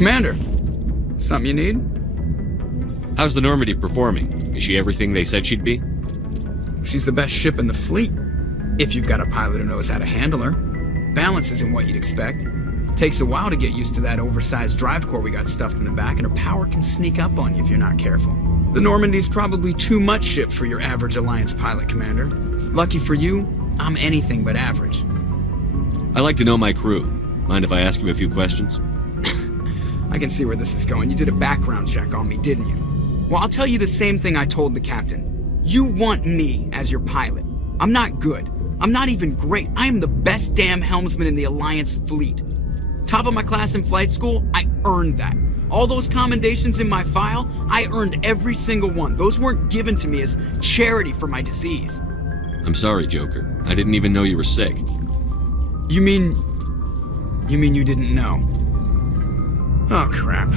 Commander, something you need? How's the Normandy performing? Is she everything they said she'd be? She's the best ship in the fleet, if you've got a pilot who knows how to handle her. Balance isn't what you'd expect. Takes a while to get used to that oversized drive core we got stuffed in the back, and her power can sneak up on you if you're not careful. The Normandy's probably too much ship for your average Alliance pilot, Commander. Lucky for you, I'm anything but average. I like to know my crew. Mind if I ask you a few questions? I can see where this is going. You did a background check on me, didn't you? Well, I'll tell you the same thing I told the captain. You want me as your pilot. I'm not good. I'm not even great. I am the best damn helmsman in the Alliance fleet. Top of my class in flight school, I earned that. All those commendations in my file, I earned every single one. Those weren't given to me as charity for my disease. I'm sorry, Joker. I didn't even know you were sick. You mean you didn't know? Oh, crap.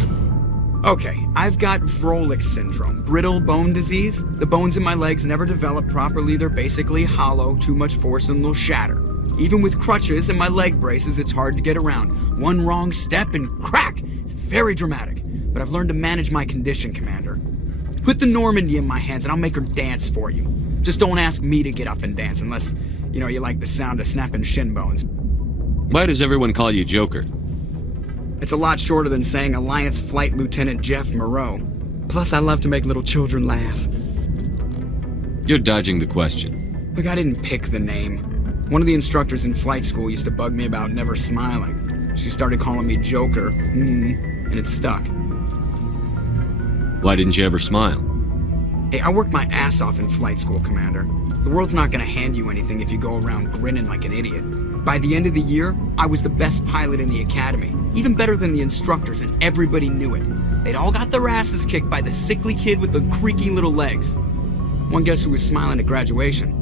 Okay, I've got Vrolik syndrome, brittle bone disease. The bones in my legs never develop properly. They're basically hollow, too much force and they'll shatter. Even with crutches and my leg braces, it's hard to get around. One wrong step and crack! It's very dramatic. But I've learned to manage my condition, Commander. Put the Normandy in my hands and I'll make her dance for you. Just don't ask me to get up and dance unless, you like the sound of snapping shin bones. Why does everyone call you Joker? It's a lot shorter than saying Alliance Flight Lieutenant Jeff Moreau. Plus, I love to make little children laugh. You're dodging the question. Look, I didn't pick the name. One of the instructors in flight school used to bug me about never smiling. She started calling me Joker, and it stuck. Why didn't you ever smile? Hey, I worked my ass off in flight school, Commander. The world's not gonna hand you anything if you go around grinning like an idiot. By the end of the year, I was the best pilot in the academy, even better than the instructors, and everybody knew it. They'd all got their asses kicked by the sickly kid with the creaky little legs. One guess who was smiling at graduation?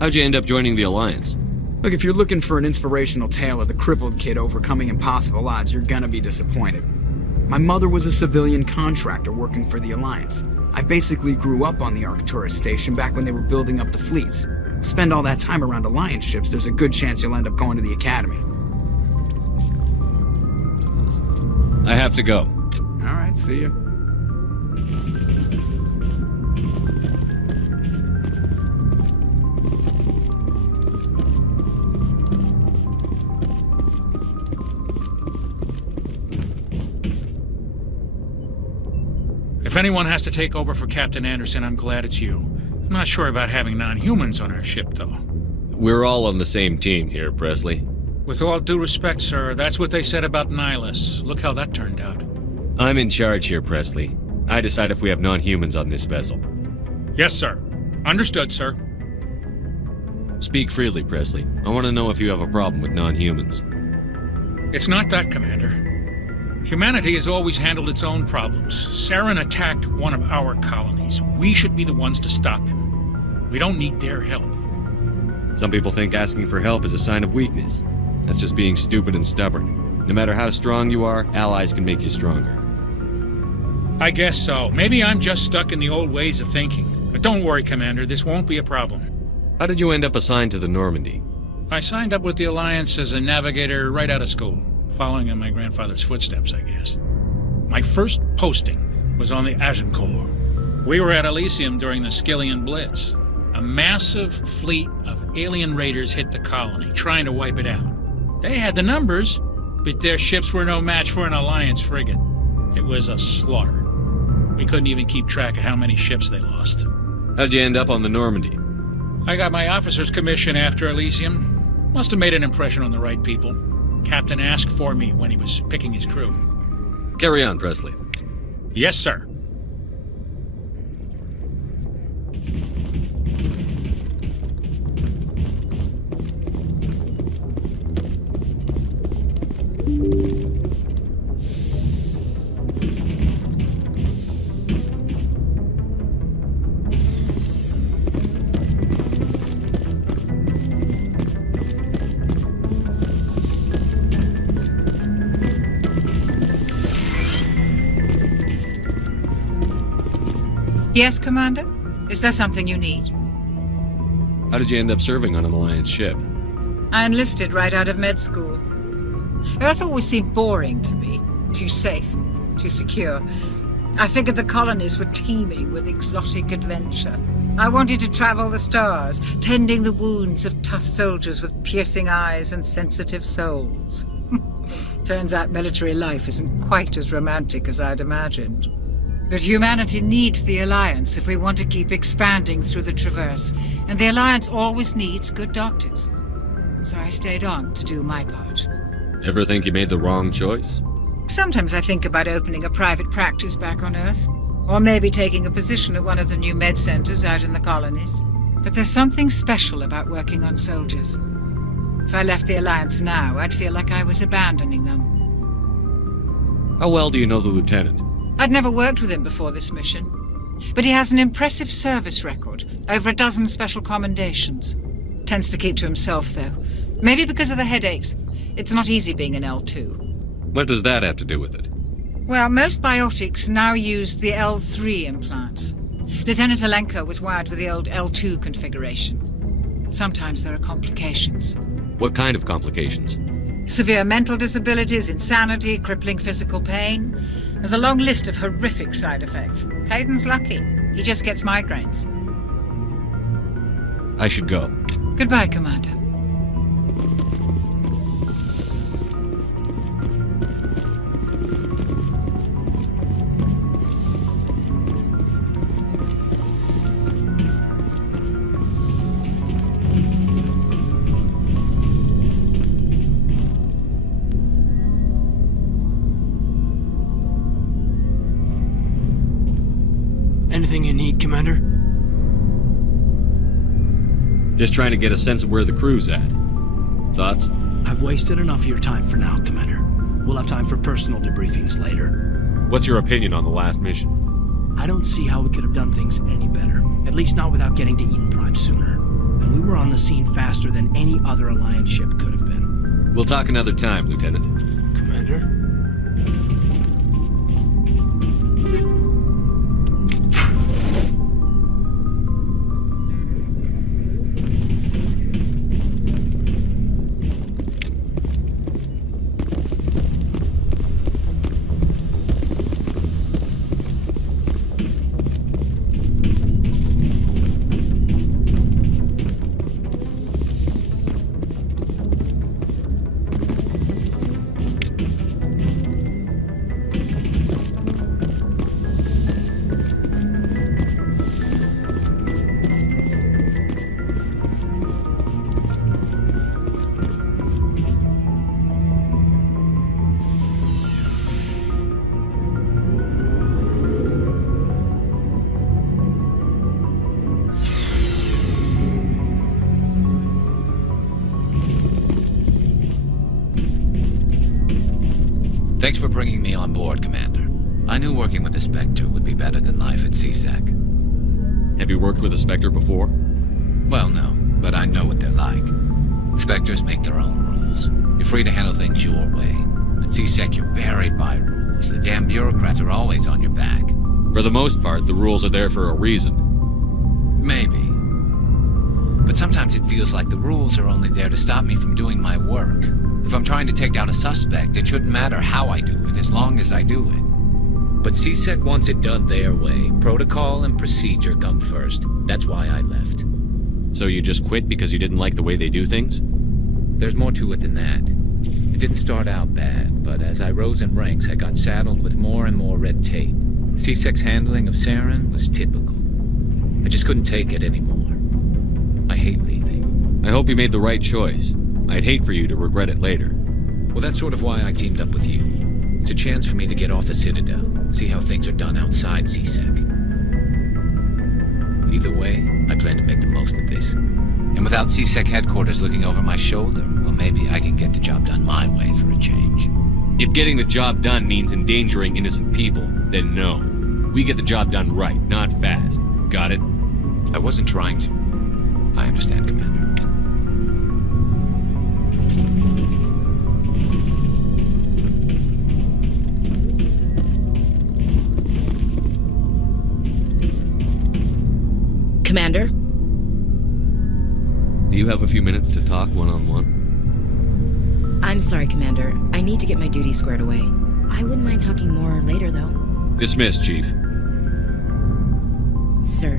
How'd you end up joining the Alliance? Look, if you're looking for an inspirational tale of the crippled kid overcoming impossible odds, you're gonna be disappointed. My mother was a civilian contractor working for the Alliance. I basically grew up on the Arcturus station back when they were building up the fleets. Spend all that time around Alliance ships, there's a good chance you'll end up going to the Academy. I have to go. All right, see you. If anyone has to take over for Captain Anderson, I'm glad it's you. I'm not sure about having non-humans on our ship, though. We're all on the same team here, Presley. With all due respect, sir, that's what they said about Nihilus. Look how that turned out. I'm in charge here, Presley. I decide if we have non-humans on this vessel. Yes, sir. Understood, sir. Speak freely, Presley. I want to know if you have a problem with non-humans. It's not that, Commander. Humanity has always handled its own problems. Saren attacked one of our colonies. We should be the ones to stop him. We don't need their help. Some people think asking for help is a sign of weakness. That's just being stupid and stubborn. No matter how strong you are, allies can make you stronger. I guess so. Maybe I'm just stuck in the old ways of thinking. But don't worry, Commander, this won't be a problem. How did you end up assigned to the Normandy? I signed up with the Alliance as a navigator right out of school. Following in my grandfather's footsteps, I guess. My first posting was on the Agincourt. We were at Elysium during the Skillian Blitz. A massive fleet of alien raiders hit the colony, trying to wipe it out. They had the numbers, but their ships were no match for an Alliance frigate. It was a slaughter. We couldn't even keep track of how many ships they lost. How'd you end up on the Normandy? I got my officer's commission after Elysium. Must have made an impression on the right people. Captain asked for me when he was picking his crew. Carry on, Presley. Yes, sir. Yes, Commander? Is there something you need? How did you end up serving on an Alliance ship? I enlisted right out of med school. Earth always seemed boring to me. Too safe, too secure. I figured the colonies were teeming with exotic adventure. I wanted to travel the stars, tending the wounds of tough soldiers with piercing eyes and sensitive souls. Turns out military life isn't quite as romantic as I'd imagined. But humanity needs the Alliance if we want to keep expanding through the Traverse, and the Alliance always needs good doctors. So I stayed on to do my part. Ever think you made the wrong choice? Sometimes I think about opening a private practice back on Earth, or maybe taking a position at one of the new med centers out in the colonies. But there's something special about working on soldiers. If I left the Alliance now, I'd feel like I was abandoning them. How well do you know the lieutenant? I'd never worked with him before this mission, but he has an impressive service record, over a dozen special commendations. Tends to keep to himself, though. Maybe because of the headaches. It's not easy being an L2. What does that have to do with it? Well, most biotics now use the L3 implants. Lieutenant Alenko was wired with the old L2 configuration. Sometimes there are complications. What kind of complications? Severe mental disabilities, insanity, crippling physical pain. There's a long list of horrific side effects. Caden's lucky. He just gets migraines. I should go. Goodbye, Commander. Anything you need, Commander? Just trying to get a sense of where the crew's at. Thoughts? I've wasted enough of your time for now, Commander. We'll have time for personal debriefings later. What's your opinion on the last mission? I don't see how we could have done things any better. At least not without getting to Eden Prime sooner. And we were on the scene faster than any other Alliance ship could have been. We'll talk another time, Lieutenant. Commander? Thanks for bringing me on board, Commander. I knew working with the Spectre would be better than life at CSEC. Have you worked with a Spectre before? Well, no, but I know what they're like. Spectres make their own rules. You're free to handle things your way. At CSEC, you're buried by rules. The damn bureaucrats are always on your back. For the most part, the rules are there for a reason. Maybe. But sometimes it feels like the rules are only there to stop me from doing my work. If I'm trying to take down a suspect, it shouldn't matter how I do it, as long as I do it. But CSEC wants it done their way. Protocol and procedure come first. That's why I left. So you just quit because you didn't like the way they do things? There's more to it than that. It didn't start out bad, but as I rose in ranks, I got saddled with more and more red tape. CSEC's handling of Saren was typical. I just couldn't take it anymore. I hate leaving. I hope you made the right choice. I'd hate for you to regret it later. Well, that's sort of why I teamed up with you. It's a chance for me to get off the Citadel, see how things are done outside CSEC. Either way, I plan to make the most of this. And without CSEC headquarters looking over my shoulder, well, maybe I can get the job done my way for a change. If getting the job done means endangering innocent people, then no. We get the job done right, not fast. Got it? I wasn't trying to. I understand, Commander. Commander? Do you have a few minutes to talk one-on-one? I'm sorry, Commander. I need to get my duties squared away. I wouldn't mind talking more later, though. Dismissed, Chief. Sir.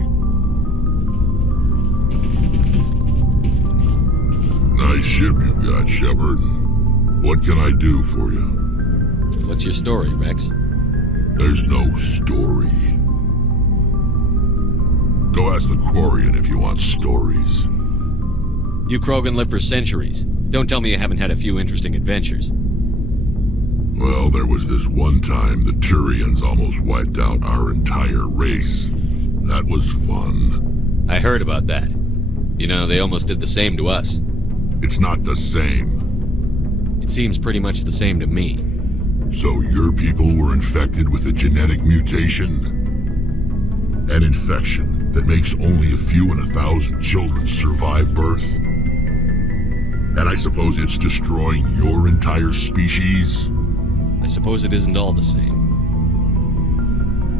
Nice ship you've got, Shepard. What can I do for you? What's your story, Rex? There's no story. Go ask the Quarian if you want stories. You Krogan lived for centuries. Don't tell me you haven't had a few interesting adventures. Well, there was this one time the Turians almost wiped out our entire race. That was fun. I heard about that. You know, they almost did the same to us. It's not the same. It seems pretty much the same to me. So your people were infected with a genetic mutation? An infection that makes only a few in 1,000 children survive birth? And I suppose it's destroying your entire species? I suppose it isn't all the same.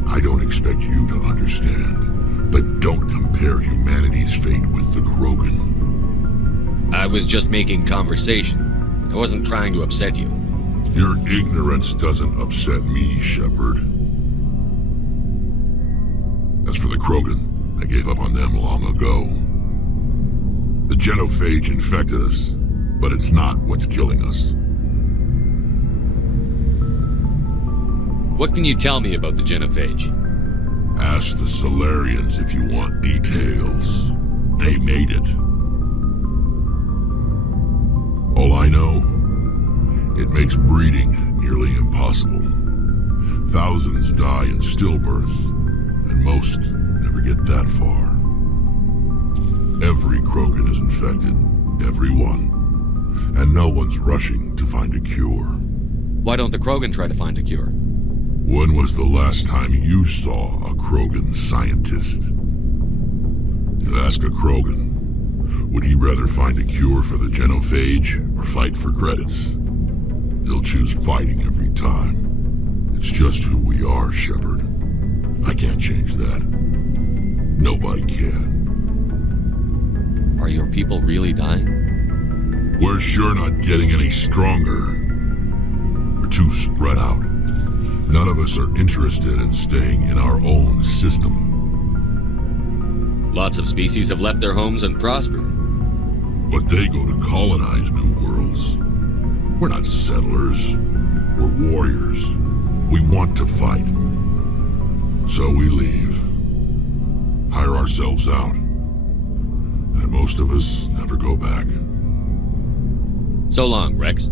I don't expect you to understand, but don't compare humanity's fate with the Krogan. I was just making conversation. I wasn't trying to upset you. Your ignorance doesn't upset me, Shepard. As for the Krogan, I gave up on them long ago. The genophage infected us, but it's not what's killing us. What can you tell me about the genophage? Ask the Solarians if you want details. They made it. All I know, it makes breeding nearly impossible. Thousands die in stillbirth, and most never get that far. Every Krogan is infected, every one. And no one's rushing to find a cure. Why don't the Krogan try to find a cure? When was the last time you saw a Krogan scientist? You ask a Krogan, would he rather find a cure for the genophage or fight for credits? He'll choose fighting every time. It's just who we are, Shepard. I can't change that. Nobody can. Are your people really dying? We're sure not getting any stronger. We're too spread out. None of us are interested in staying in our own system. Lots of species have left their homes and prospered. But they go to colonize new worlds. We're not settlers. We're warriors. We want to fight. So we leave. Hire ourselves out. And most of us never go back. So long, Rex.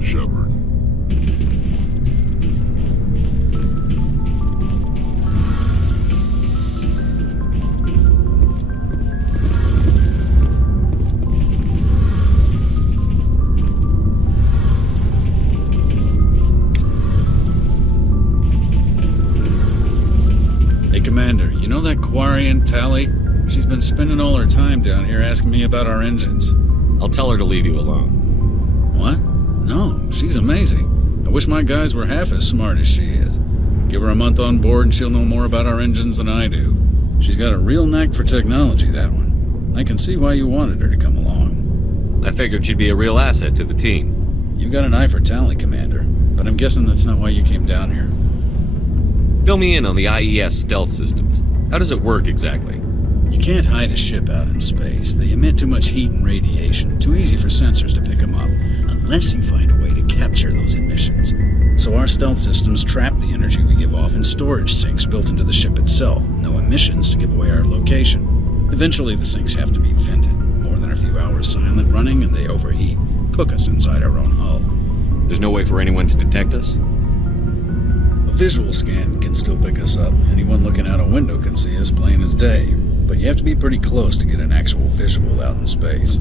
Shepard. Hey, Commander, you know that Quarian, Tally? She's been spending all her time down here asking me about our engines. I'll tell her to leave you alone. What? No, she's amazing. I wish my guys were half as smart as she is. Give her a month on board and she'll know more about our engines than I do. She's got a real knack for technology, that one. I can see why you wanted her to come along. I figured she'd be a real asset to the team. You got an eye for Tally, Commander, but I'm guessing that's not why you came down here. Fill me in on the IES stealth systems. How does it work exactly? You can't hide a ship out in space. They emit too much heat and radiation. Too easy for sensors to pick them up, unless you find a way to capture those emissions. So our stealth systems trap the energy we give off in storage sinks built into the ship itself. No emissions to give away our location. Eventually the sinks have to be vented. More than a few hours silent running and they overheat. Cook us inside our own hull. There's no way for anyone to detect us? A visual scan can still pick us up. Anyone looking out a window can see us plain as day. But you have to be pretty close to get an actual visual out in space.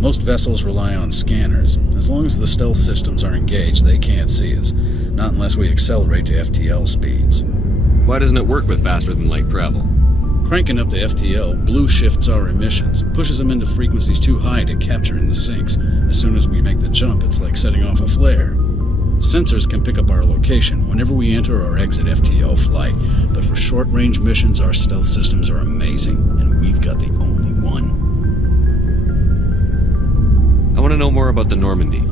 Most vessels rely on scanners. As long as the stealth systems are engaged, they can't see us. Not unless we accelerate to FTL speeds. Why doesn't it work with faster than light travel? Cranking up the FTL blue shifts our emissions, pushes them into frequencies too high to capture in the sinks. As soon as we make the jump, it's like setting off a flare. Sensors can pick up our location whenever we enter or exit FTL flight, but for short-range missions, our stealth systems are amazing, and we've got the only one. I want to know more about the Normandy.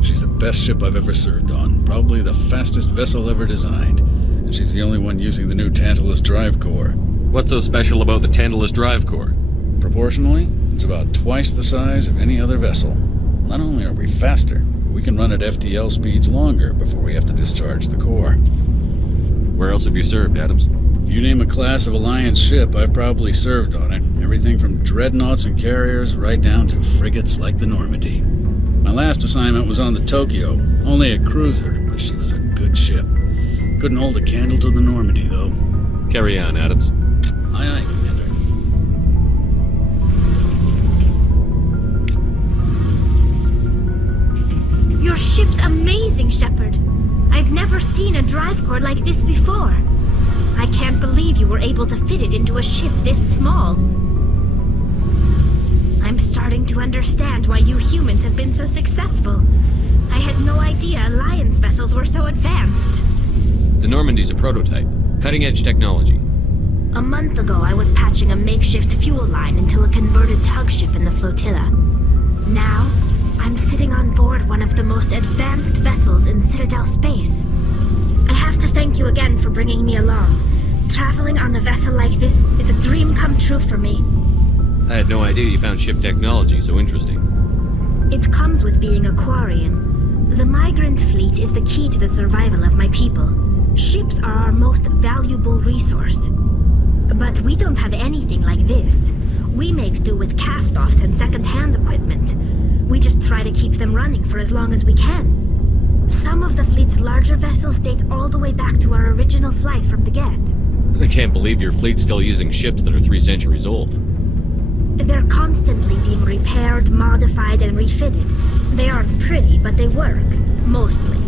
She's the best ship I've ever served on, probably the fastest vessel ever designed, and she's the only one using the new Tantalus drive core. What's so special about the Tantalus drive core? Proportionally, it's about twice the size of any other vessel. Not only are we faster, but we can run at FTL speeds longer before we have to discharge the core. Where else have you served, Adams? If you name a class of Alliance ship, I've probably served on it. Everything from dreadnoughts and carriers right down to frigates like the Normandy. My last assignment was on the Tokyo, only a cruiser, but she was a good ship. Couldn't hold a candle to the Normandy, though. Carry on, Adams. Aye, aye, Commander. Your ship's amazing, Shepard. I've never seen a drive core like this before. I can't believe you were able to fit it into a ship this small. I'm starting to understand why you humans have been so successful. I had no idea Alliance vessels were so advanced. The Normandy's a prototype. Cutting-edge technology. A month ago, I was patching a makeshift fuel line into a converted tug ship in the flotilla. Now, I'm sitting on board one of the most advanced vessels in Citadel space. I have to thank you again for bringing me along. Traveling on a vessel like this is a dream come true for me. I had no idea you found ship technology so interesting. It comes with being a Quarian. The migrant fleet is the key to the survival of my people. Ships are our most valuable resource. But we don't have anything like this. We make do with cast-offs and second-hand equipment. We just try to keep them running for as long as we can. Some of the fleet's larger vessels date all the way back to our original flight from the Geth. I can't believe your fleet's still using ships that are 3 centuries old. They're constantly being repaired, modified, and refitted. They aren't pretty, but they work. Mostly.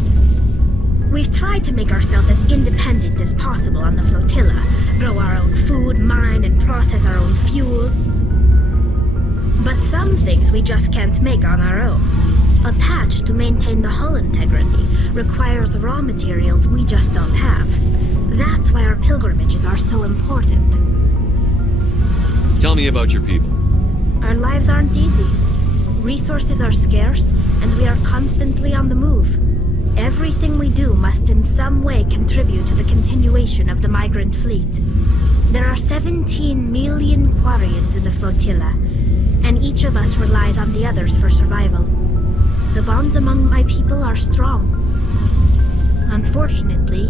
We've tried to make ourselves as independent as possible on the flotilla, grow our own food, mine, and process our own fuel. But some things we just can't make on our own. A patch to maintain the hull integrity requires raw materials we just don't have. That's why our pilgrimages are so important. Tell me about your people. Our lives aren't easy. Resources are scarce, and we are constantly on the move. Everything we do must in some way contribute to the continuation of the migrant fleet. There are 17 million Quarians in the flotilla, and each of us relies on the others for survival. The bonds among my people are strong. Unfortunately,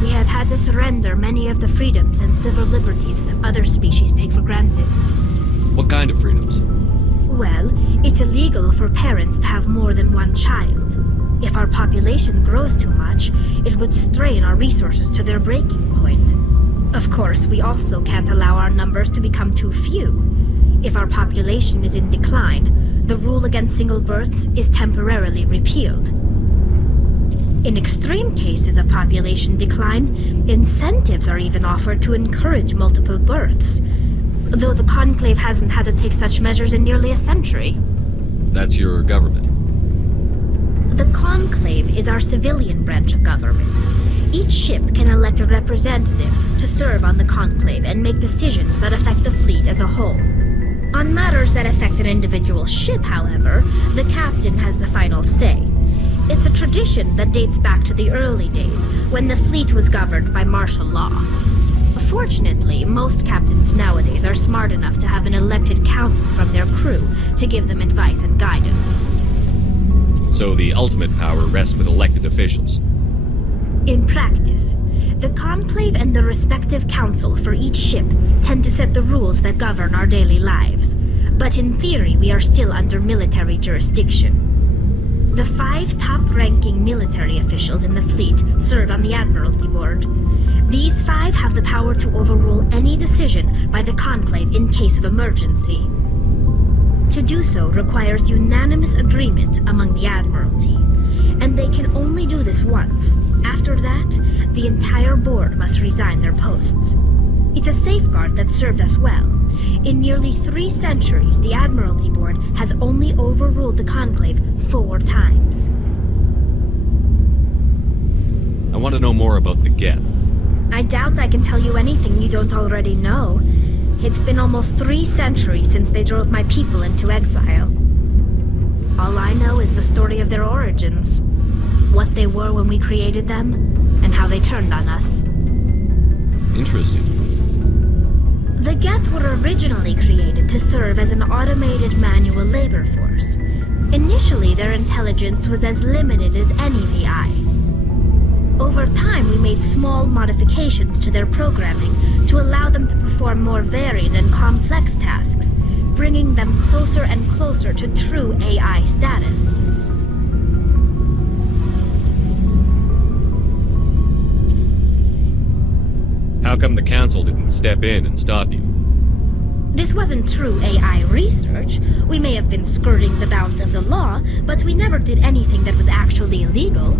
we have had to surrender many of the freedoms and civil liberties other species take for granted. What kind of freedoms? Well, it's illegal for parents to have more than one child. If our population grows too much, it would strain our resources to their breaking point. Of course, we also can't allow our numbers to become too few. If our population is in decline, the rule against single births is temporarily repealed. In extreme cases of population decline, incentives are even offered to encourage multiple births, though the Conclave hasn't had to take such measures in nearly a century. That's your government. The Conclave is our civilian branch of government. Each ship can elect a representative to serve on the Conclave and make decisions that affect the fleet as a whole. On matters that affect an individual ship, however, the captain has the final say. It's a tradition that dates back to the early days, when the fleet was governed by martial law. Fortunately, most captains nowadays are smart enough to have an elected council from their crew to give them advice and guidance. So the ultimate power rests with elected officials. In practice, the Conclave and the respective council for each ship tend to set the rules that govern our daily lives. But in theory, we are still under military jurisdiction. The 5 top-ranking military officials in the fleet serve on the Admiralty Board. These 5 have the power to overrule any decision by the Conclave in case of emergency. To do so requires unanimous agreement among the Admiralty, and they can only do this once. After that, the entire board must resign their posts. It's a safeguard that served us well. In nearly 3 centuries, the Admiralty Board has only overruled the Conclave 4 times. I want to know more about the Geth. I doubt I can tell you anything you don't already know. It's been almost 3 centuries since they drove my people into exile. All I know is the story of their origins. What they were when we created them, and how they turned on us. Interesting. The Geth were originally created to serve as an automated manual labor force. Initially, their intelligence was as limited as any VI. Over time, we made small modifications to their programming to allow them to perform more varied and complex tasks, bringing them closer and closer to true AI status. How come the Council didn't step in and stop you? This wasn't true AI research. We may have been skirting the bounds of the law, but we never did anything that was actually illegal.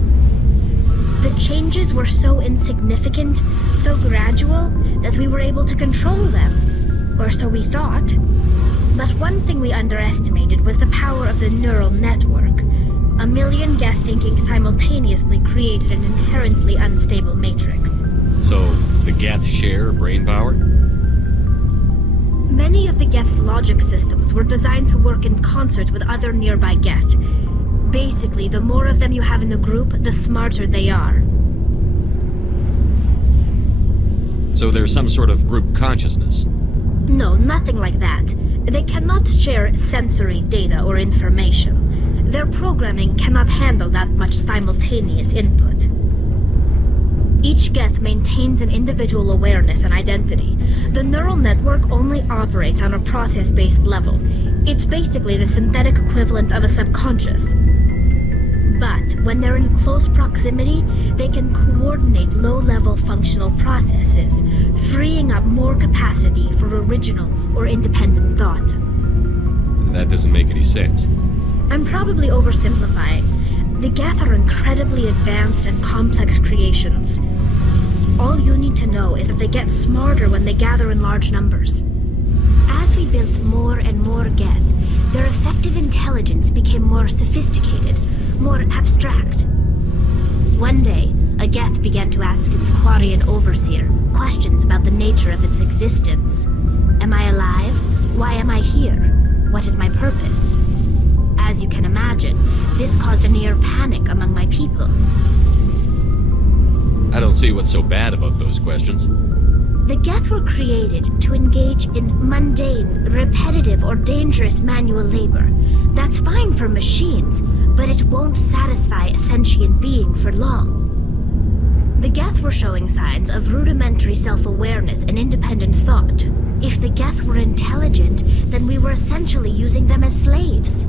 The changes were so insignificant, so gradual, that we were able to control them. Or so we thought. But one thing we underestimated was the power of the neural network. A million Geth thinking simultaneously created an inherently unstable matrix. So, the Geth share brain power? Many of the Geth's logic systems were designed to work in concert with other nearby Geth. Basically, the more of them you have in the group, the smarter they are. So there's some sort of group consciousness? No, nothing like that. They cannot share sensory data or information. Their programming cannot handle that much simultaneous input. Each Geth maintains an individual awareness and identity. The neural network only operates on a process-based level. It's basically the synthetic equivalent of a subconscious. But when they're in close proximity, they can coordinate low-level functional processes, freeing up more capacity for original or independent thought. That doesn't make any sense. I'm probably oversimplifying. The Geth are incredibly advanced and complex creations. All you need to know is that they get smarter when they gather in large numbers. As we built more and more Geth, their effective intelligence became more sophisticated, more abstract. One day, a Geth began to ask its Quarian overseer questions about the nature of its existence. Am I alive? Why am I here? What is my purpose? As you can imagine, this caused a near panic among my people. I don't see what's so bad about those questions. The Geth were created to engage in mundane, repetitive, or dangerous manual labor. That's fine for machines, but it won't satisfy a sentient being for long. The Geth were showing signs of rudimentary self-awareness and independent thought. If the Geth were intelligent, then we were essentially using them as slaves.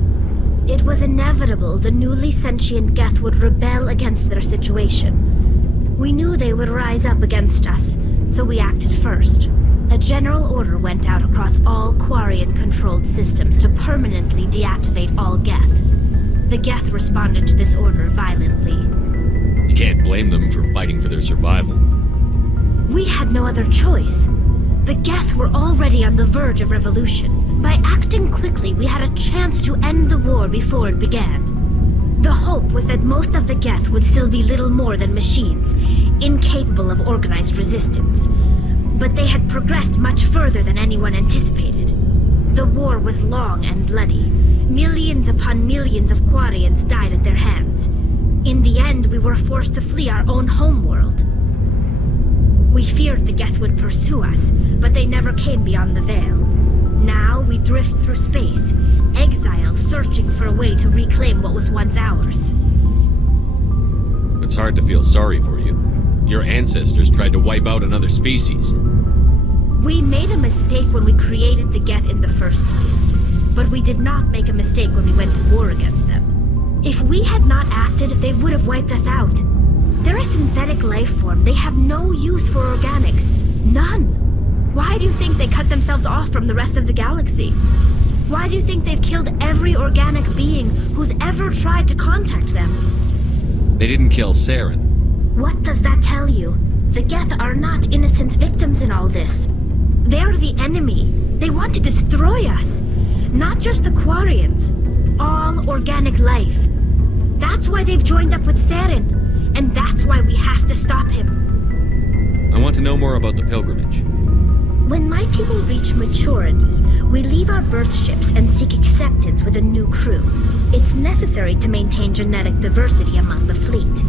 It was inevitable the newly sentient Geth would rebel against their situation. We knew they would rise up against us, so we acted first. A general order went out across all Quarian-controlled systems to permanently deactivate all Geth. The Geth responded to this order violently. You can't blame them for fighting for their survival. We had no other choice. The Geth were already on the verge of revolution. By acting quickly, we had a chance to end the war before it began. The hope was that most of the Geth would still be little more than machines, incapable of organized resistance. But they had progressed much further than anyone anticipated. The war was long and bloody. Millions upon millions of Quarians died at their hands. In the end, we were forced to flee our own homeworld. We feared the Geth would pursue us, but they never came beyond the Veil. Now we drift through space, exile searching for a way to reclaim what was once ours. It's hard to feel sorry for you. Your ancestors tried to wipe out another species. We made a mistake when we created the Geth in the first place, but we did not make a mistake when we went to war against them. If we had not acted, they would have wiped us out. They're a synthetic life form. They have no use for organics. None. Why do you think they cut themselves off from the rest of the galaxy? Why do you think they've killed every organic being who's ever tried to contact them? They didn't kill Saren. What does that tell you? The Geth are not innocent victims in all this. They're the enemy. They want to destroy us. Not just the Quarians. All organic life. That's why they've joined up with Saren. And that's why we have to stop him. I want to know more about the pilgrimage. When my people reach maturity, we leave our birth ships and seek acceptance with a new crew. It's necessary to maintain genetic diversity among the fleet.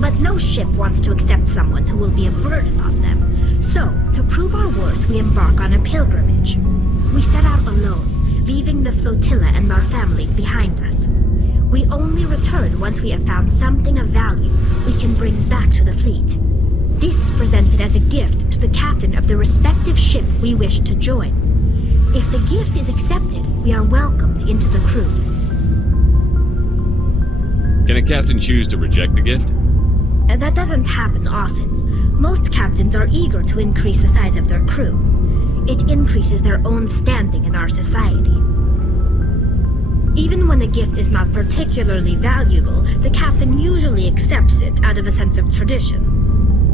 But no ship wants to accept someone who will be a burden on them. So, to prove our worth, we embark on a pilgrimage. We set out alone, leaving the flotilla and our families behind us. We only return once we have found something of value we can bring back to the fleet. This is presented as a gift to the captain of the respective ship we wish to join. If the gift is accepted, we are welcomed into the crew. Can a captain choose to reject the gift? That doesn't happen often. Most captains are eager to increase the size of their crew. It increases their own standing in our society. Even when a gift is not particularly valuable, the captain usually accepts it out of a sense of tradition.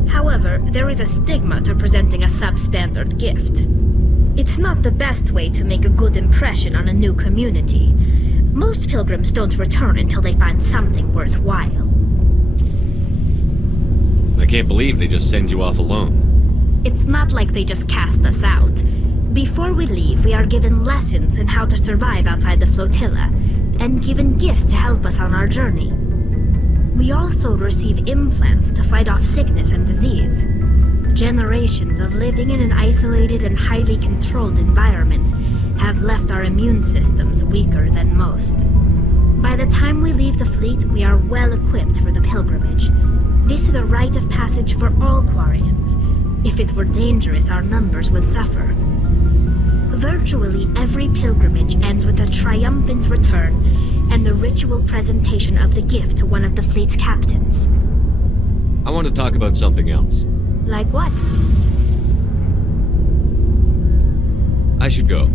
However, there is a stigma to presenting a substandard gift. It's not the best way to make a good impression on a new community. Most pilgrims don't return until they find something worthwhile. I can't believe they just send you off alone. It's not like they just cast us out. Before we leave, we are given lessons in how to survive outside the flotilla, and given gifts to help us on our journey. We also receive implants to fight off sickness and disease. Generations of living in an isolated and highly controlled environment have left our immune systems weaker than most. By the time we leave the fleet, we are well equipped for the pilgrimage. This is a rite of passage for all Quarians. If it were dangerous, our numbers would suffer. Virtually every pilgrimage ends with a triumphant return and the ritual presentation of the gift to one of the fleet's captains. I want to talk about something else. Like what? I should go.